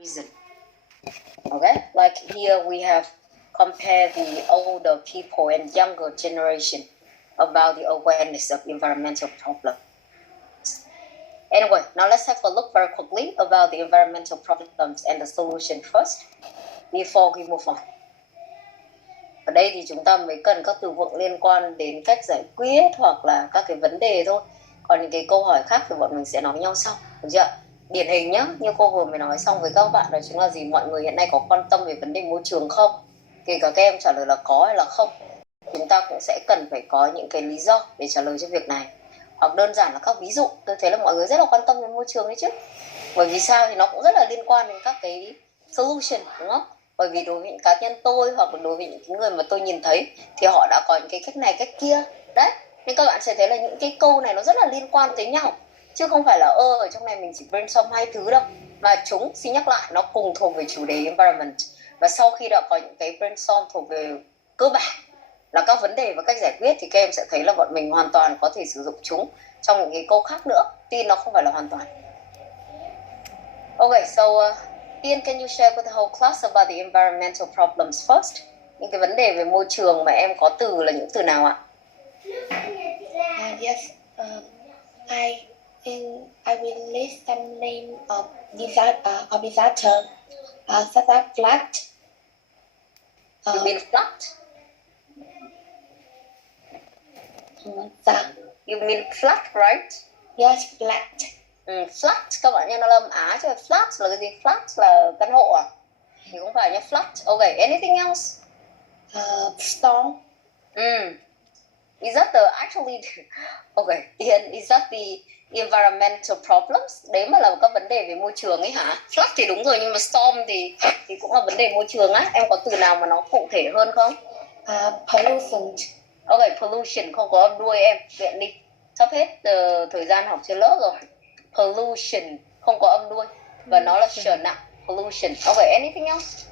reason. Okay, like here we have compared the older people and younger generation about the awareness of environmental problems. Anyway, now let's have a look very quickly about the environmental problems and the solution first before we move on. Ở đây thì chúng ta mới cần các từ vựng liên quan đến cách giải quyết hoặc là các cái vấn đề thôi. Còn những cái câu hỏi khác thì bọn mình sẽ nói nhau sau, được chưa? Điển hình nhá, như cô vừa mới nói xong với các bạn đó chính là gì? Mọi người hiện nay có quan tâm về vấn đề môi trường không? Kể cả các em trả lời là có hay là không, chúng ta cũng sẽ cần phải có những cái lý do để trả lời cho việc này. Hoặc đơn giản là các ví dụ. Tôi thấy là mọi người rất là quan tâm đến môi trường đấy chứ. Bởi vì sao? Thì nó cũng rất là liên quan đến các cái solution, đúng không? Bởi vì đối với những cá nhân tôi hoặc là đối với những người mà tôi nhìn thấy thì họ đã có những cái cách này cách kia. Đấy, nên các bạn sẽ thấy là những cái câu này nó rất là liên quan tới nhau. Chứ không phải là ở trong này mình chỉ brainstorm hai thứ đâu. Mà chúng, xin nhắc lại, nó cùng thuộc về chủ đề environment. Và sau khi đã có những cái brainstorm thuộc về cơ bản là các vấn đề và cách giải quyết thì các em sẽ thấy là bọn mình hoàn toàn có thể sử dụng chúng trong những cái câu khác nữa. Tin nó không phải là hoàn toàn. Okay, so Tiên, can you share with the whole class about the environmental problems first? Những cái vấn đề về môi trường mà em có từ là những từ nào ạ? Yes, I will list some name of disaster, such as flood. You mean flood? You mean flood, right? Yes, flood. Flat, các bạn nghe nó âm Á chứ flat là cái gì? Flat là căn hộ à? Thì không phải nhá, flat. Okay, anything else? Storm. Is that the actually okay, is that the environmental problems? Đấy mà là các vấn đề về môi trường ấy hả? Flood thì đúng rồi, nhưng mà storm thì cũng là vấn đề môi trường á. Em có từ nào mà nó cụ thể hơn không? Pollution. Okay, pollution không có âm đuôi em, luyện đi. Sắp hết thời gian học trên lớp rồi. Pollution không có âm đuôi và nó là trở nặng. Pollution. Okay, anything else?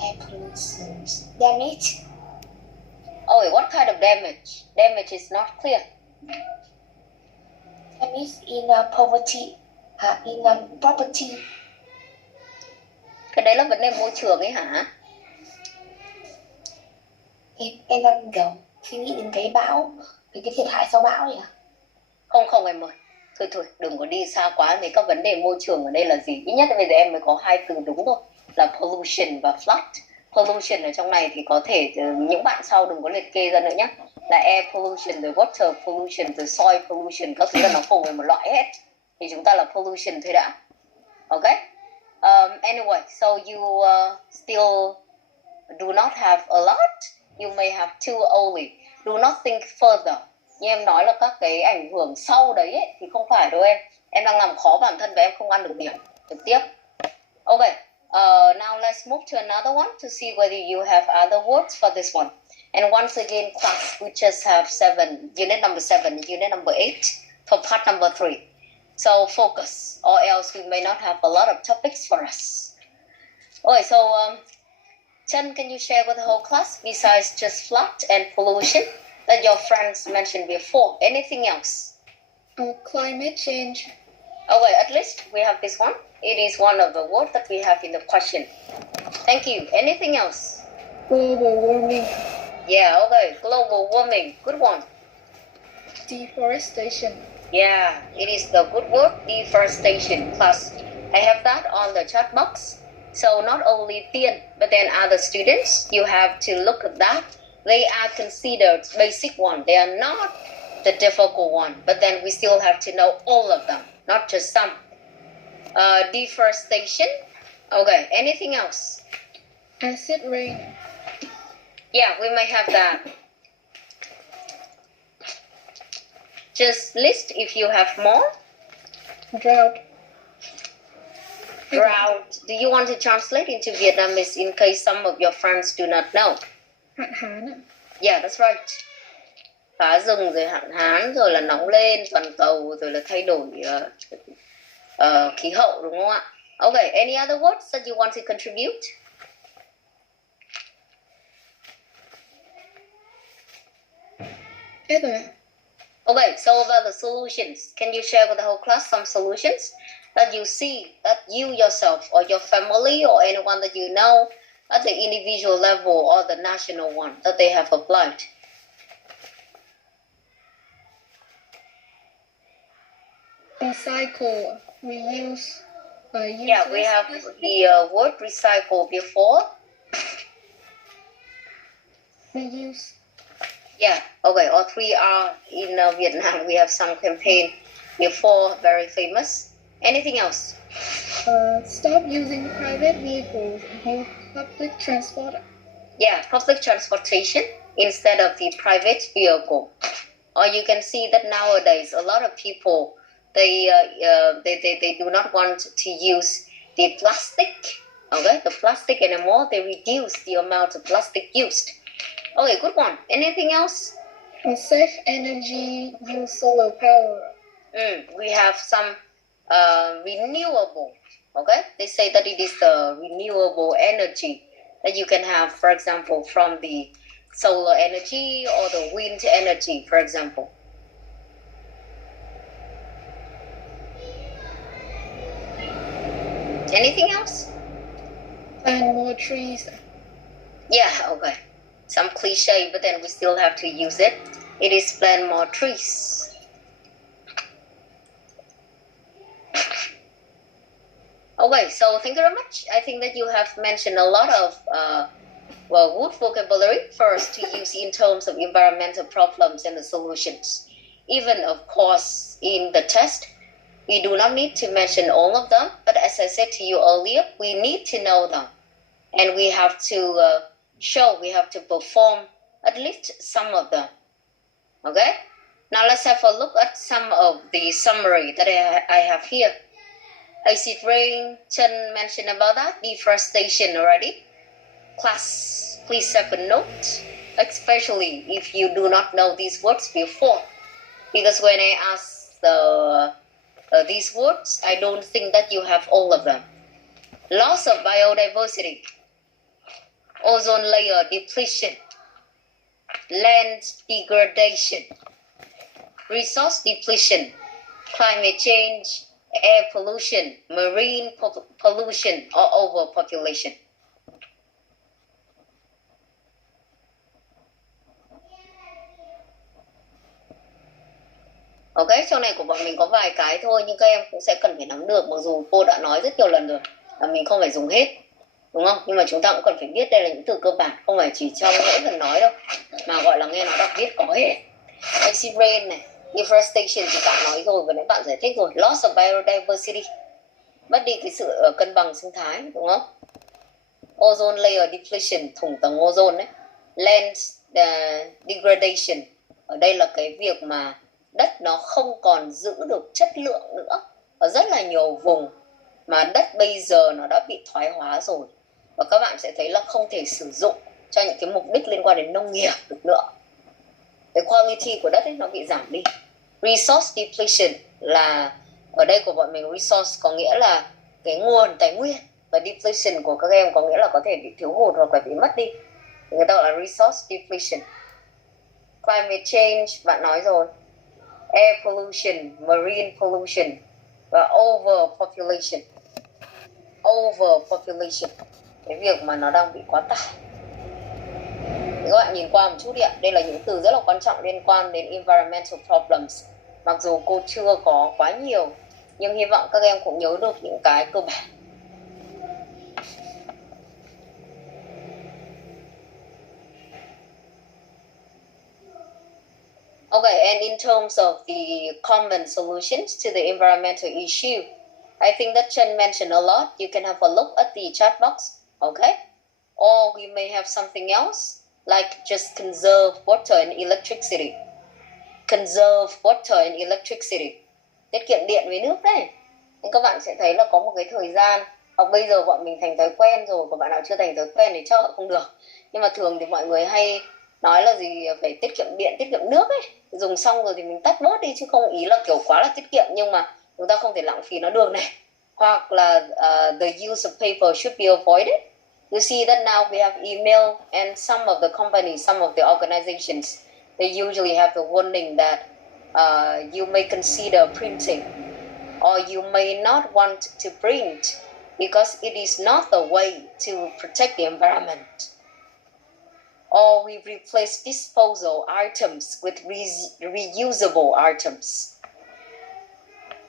Air pollution. Damage. Okay, what kind of damage? Damage is not clear. Damage in poverty. In property. Cái đấy là vấn đề môi trường ấy hả? Em đang kiểu suy nghĩ đến cái bão, về cái thiệt hại sau bão này à? Không em ơi. Thôi, đừng có đi xa quá với các vấn đề môi trường ở đây là gì. Ít nhất bây giờ em mới có hai từ đúng thôi, là pollution và flood. Pollution ở trong này thì có thể những bạn sau đừng có liệt kê ra nữa nhé. Là air pollution, rồi water pollution, rồi soil pollution, các thứ là nó cùng với một loại hết. Thì chúng ta là pollution thôi đã. Okay? Anyway, so you still do not have a lot. You may have too only. Do not think further. Như em nói là các cái ảnh hưởng sau đấy ấy, thì không phải đâu em. Em đang làm khó bản thân và em không ăn được điểm trực tiếp. Okay, now let's move to another one to see whether you have other words for this one. And once again, class, we just have unit number 7, unit number 8 for part number 3. So focus, or else we may not have a lot of topics for us. Okay, so Chen, can you share with the whole class, besides just flood and pollution that your friends mentioned before, anything else? Climate change. Okay, at least we have this one. It is one of the words that we have in the question. Thank you. Anything else? Global warming. Yeah, okay. Global warming. Good one. Deforestation. Yeah, it is the good word, deforestation. Plus, I have that on the chat box. So not only Tiên, but then other students, you have to look at that. They are considered basic one. They are not the difficult one. But then we still have to know all of them, not just some. Deforestation. Okay, anything else? Acid rain. Yeah, we may have that. Just list if you have more. Drought. Drought. Do you want to translate into Vietnamese in case some of your friends do not know? Hạn hán. Yeah, that's right. Phá rừng rồi hạn hán rồi là nóng lên toàn cầu rồi là thay đổi khí hậu đúng không ạ? Okay, any other words that you want to contribute? Hết rồi ạ. Okay, so about the solutions, can you share with the whole class some solutions that you see that you yourself or your family or anyone that you know at the individual level or the national one that they have applied? Recycle, reuse, Yeah, we have the word recycle before. reuse. Yeah, okay, all three are in Vietnam. We have some campaign before, very famous. Anything else? Stop using private vehicles and use public transport. Yeah, public transportation instead of the private vehicle. Or you can see that nowadays a lot of people they do not want to use the plastic, okay, the plastic anymore. They reduce the amount of plastic used. Okay, good one. Anything else? Save energy, use solar power. We have some renewable. Okay, they say that it is the renewable energy that you can have, for example, from the solar energy or the wind energy, for example. Anything else? Plant more trees. Yeah, okay. Some cliche, but then we still have to use it. It is plant more trees. Okay, so thank you very much. I think that you have mentioned a lot of good vocabulary for us to use in terms of environmental problems and the solutions. Even, of course, in the test, we do not need to mention all of them, but as I said to you earlier, we need to know them. And we have to we have to perform at least some of them. Okay? Now let's have a look at some of the summary that I have here. Acid rain, Chen mentioned about that. Deforestation already. Class, please have a note, especially if you do not know these words before. Because when I ask these words, I don't think that you have all of them. Loss of biodiversity, ozone layer depletion, land degradation, resource depletion, climate change, air pollution, marine pollution, or overpopulation. Ok, sau này của bọn mình có vài cái thôi, nhưng các em cũng sẽ cần phải nắm được, mặc dù cô đã nói rất nhiều lần rồi là mình không phải dùng hết, đúng không? Nhưng mà chúng ta cũng cần phải biết đây là những từ cơ bản, không phải chỉ trong mỗi lần nói đâu, mà gọi là nghe nói đọc viết có hết. Acid rain này, deforestation thì bạn nói rồi, vừa nãy bạn giải thích rồi. Loss of biodiversity, mất đi cái sự cân bằng sinh thái, đúng không? Ozone layer depletion, thủng tầng ozone đấy. Land degradation, ở đây là cái việc mà đất nó không còn giữ được chất lượng nữa. Ở rất là nhiều vùng mà đất bây giờ nó đã bị thoái hóa rồi, và các bạn sẽ thấy là không thể sử dụng cho những cái mục đích liên quan đến nông nghiệp được nữa. Cái quality của đất ấy nó bị giảm đi. Resource depletion là ở đây của bọn mình, resource có nghĩa là cái nguồn tài nguyên, và depletion của các em có nghĩa là có thể bị thiếu hụt hoặc là bị mất đi. Người ta gọi là resource depletion. Climate change bạn nói rồi. Air pollution, marine pollution và overpopulation. Overpopulation, cái việc mà nó đang bị quá tải. Thì các bạn nhìn qua một chút đi ạ. Đây là những từ rất là quan trọng liên quan đến environmental problems. Mặc dù cô chưa có quá nhiều, nhưng hy vọng các em cũng nhớ được những cái cơ bản. Okay, and in terms of the common solutions to the environmental issue, I think that Chen mentioned a lot. You can have a look at the chat box, okay? Or we may have something else, like just conserve water and electricity. Conserve water and electricity. Tiết kiệm điện với nước đấy. Nhưng các bạn sẽ thấy là có một cái thời gian, hoặc bây giờ bọn mình thành thói quen rồi, còn bạn nào chưa thành thói quen thì chắc là không được. Nhưng mà thường thì mọi người hay nói là gì phải tiết kiệm điện, tiết kiệm nước ấy. Dùng xong rồi thì mình tắt bớt đi, chứ không ý là kiểu quá là tiết kiệm, nhưng mà chúng ta không thể lãng phí nó được này. Hoặc là the use of paper should be avoided. You see that now we have email, and some of the companies, some of the organizations, they usually have the warning that you may consider printing, or you may not want to print because it is not the way to protect the environment. Or we replace disposal items with reusable items.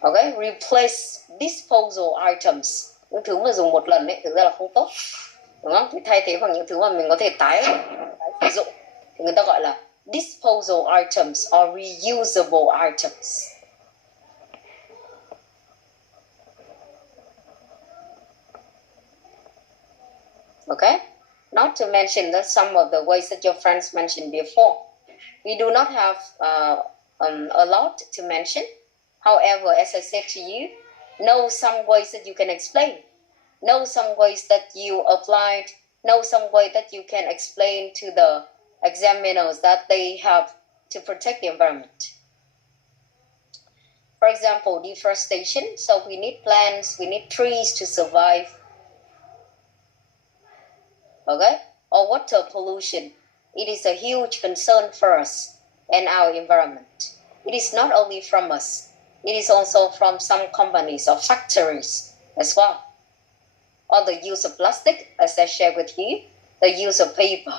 Okay, replace disposal items. Những thứ mà dùng một lần ấy thực ra là không tốt, đúng không? Thì thay thế bằng những thứ mà mình có thể tái sử dụng thì người ta gọi là disposal items or reusable items. Okay? Not to mention that some of the ways that your friends mentioned before. We do not have a lot to mention. However, as I said to you, know some ways that you can explain. Know some ways that you applied. Know some way that you can explain to the examiners that they have to protect the environment. For example, deforestation. So we need plants, we need trees to survive. Okay? Or water pollution. It is a huge concern for us and our environment. It is not only from us. It is also from some companies or factories as well. Or the use of plastic, as I shared with you, the use of paper.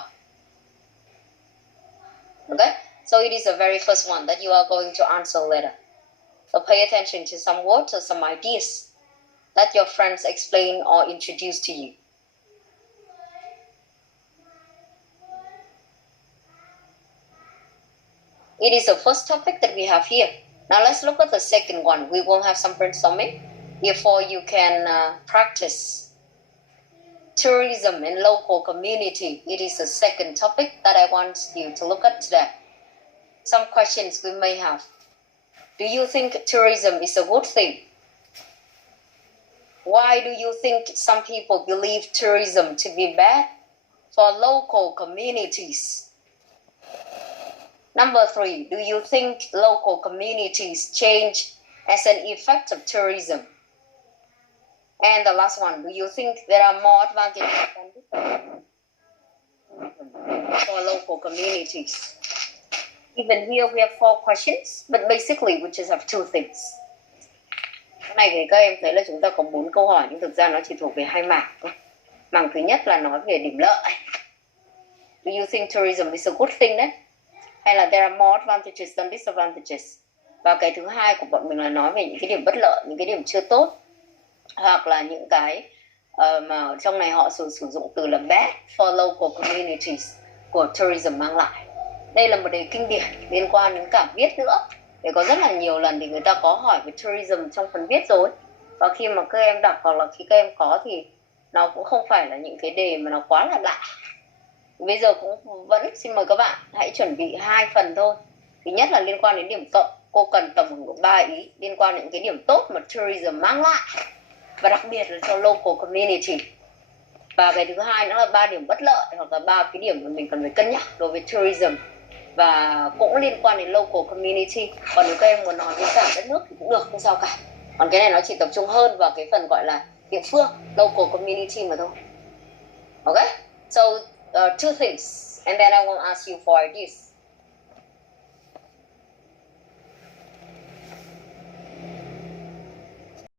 Okay? So it is the very first one that you are going to answer later. So pay attention to some words or some ideas that your friends explain or introduce to you. It is the first topic that we have here. Now let's look at the second one. We will have some brainstorming before you can practice. Tourism in local community. It is the second topic that I want you to look at today. Some questions we may have. Do you think tourism is a good thing? Why do you think some people believe tourism to be bad for local communities? Number 3, do you think local communities change as an effect of tourism? And the last one, do you think there are more advantages than disadvantages for local communities? Even here we have 4 questions, but basically we just have 2 things. Cái này thì các em thấy là chúng ta có 4 câu hỏi, nhưng thực ra nó chỉ thuộc về 2 mảng thôi. Mảng thứ nhất là nói về điểm lợi. Do you think tourism is a good thing đấy? Hay là there are more advantages than disadvantages? Và cái thứ hai của bọn mình là nói về những cái điểm bất lợi, những cái điểm chưa tốt, hoặc là những cái mà trong này họ sử dụng từ là bad for local communities của tourism mang lại. Đây là một đề kinh điển liên quan đến cả viết nữa. Để có rất là nhiều lần thì người ta có hỏi về tourism trong phần viết rồi. Và khi mà các em đọc hoặc là khi các em có thì nó cũng không phải là những cái đề mà nó quá là lạ. Bây giờ cũng vẫn xin mời các bạn hãy chuẩn bị 2 phần thôi. Thứ nhất là liên quan đến điểm cộng. Cô cần tổng cộng 3 ý liên quan đến những cái điểm tốt mà tourism mang lại. Và đặc biệt là cho local community. Và cái thứ hai nữa là 3 điểm bất lợi hoặc là 3 cái điểm mà mình cần phải cân nhắc đối với tourism. Và cũng liên quan đến local community. Còn nếu các em muốn nói về cả đất nước thì cũng được, không sao cả. Còn cái này nó chỉ tập trung hơn vào cái phần gọi là địa phương, local community mà thôi. Okay? So, 2 things. And then I will ask you for this.